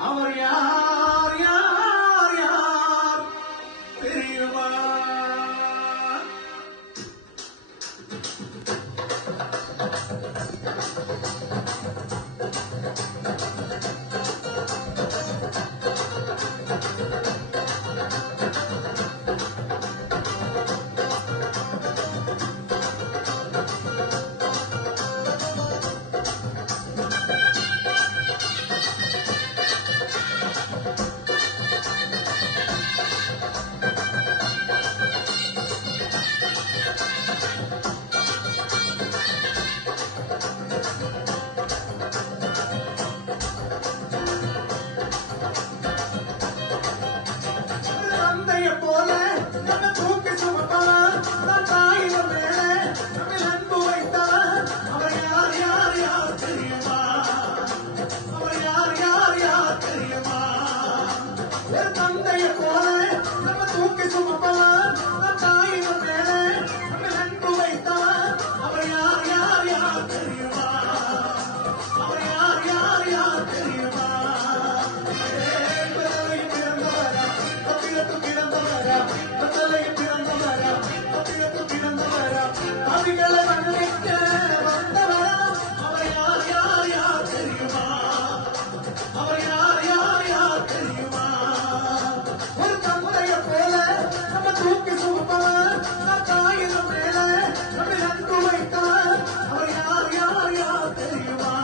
அவர் யார் யார் யார் தெரியுமா? போல நம்ம தூக்கி சுமப்பவர் நான் தாயில மேலே நம்ம அன்பு வைத்தவர் அவர் யார் யார் யார் தெரியுமா? அவர் யார் யார் யார் தெரியுமா? ஒரு தந்தைய போல நம்ம தூக்கி சுமப்பவர் நான் தாயில மேலே நம்ம அன்பு வைத்தவர் அவர் யார் யார் யார் தெரியுமா? அவர் யார் யார் யார் தெரியுமா? அவிகளை மன்னிக்க வந்தவரா அவர் யார் யார் யார் தெரியுமா? அவர் யார் யார் யார் தெரியுமா? ஒரு தந்தைய போல நம்ம தூக்கி சுமப்பவர் நம் தாயின மேலே நம்ம அன்பு வைத்தவர் அவர் யார் யார் யார் தெரியுமா?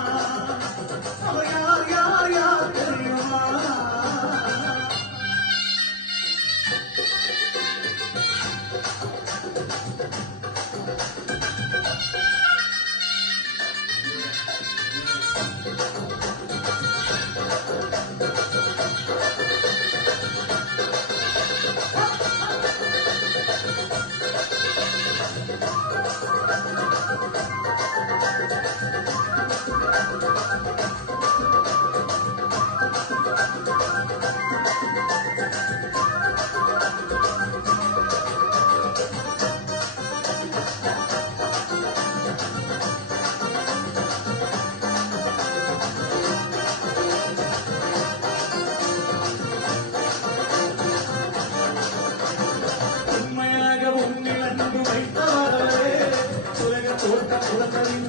அவர் யார் யார் யார் தெரியுமா? உண்மையாக உன்னில் அன்பு வைத்தவரே உலக தோட்ட குலத்தறிந்த